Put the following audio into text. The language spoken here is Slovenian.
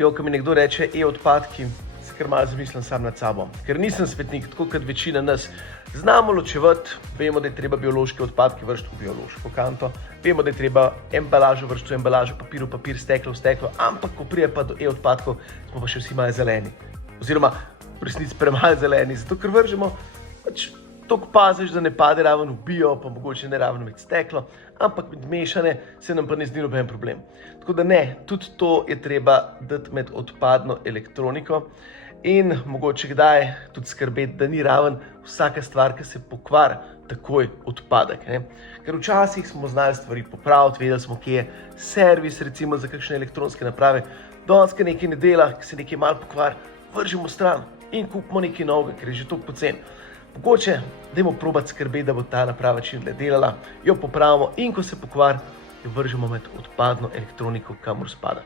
Ko mi nekdo reče e-odpadki, se kar malo zamislim sam nad sabo. Ker nisem svetnik, tako kot večina nas. Znamo ločevati, vemo, da je treba biološke odpadke vršiti v biološko kanto, vemo, da je treba embalažo vršiti v embalažo, papir v papir, steklo v steklo, ampak ko prije pa do e-odpadkov, smo pa še vsi malo zeleni. Oziroma, v resnici premalo zeleni, zato ker vržemo, toliko paziš, da ne pade raven v bio, pa mogoče ne raven med steklo, ampak med mešane se nam pa ne zdi noben problem. Tako da ne, tudi to je treba dati med odpadno elektroniko in mogoče kdaj tudi skrbeti, da ni raven vsaka stvar, ki se pokvari, takoj odpadek. Ker včasih smo znali stvari popraviti, vedeli smo, kje je servis recimo za kakšne elektronske naprave, danes, ki nekaj ne dela, ki se nekaj malo pokvari, vržemo stran in kupimo nekaj novega, ker je že toliko poceni. Mogoče, dajmo probati skrbeti, da bo ta naprava čim dlje delala, jo popravimo in ko se pokvari, jo vržemo med odpadno elektroniko, kamor spada.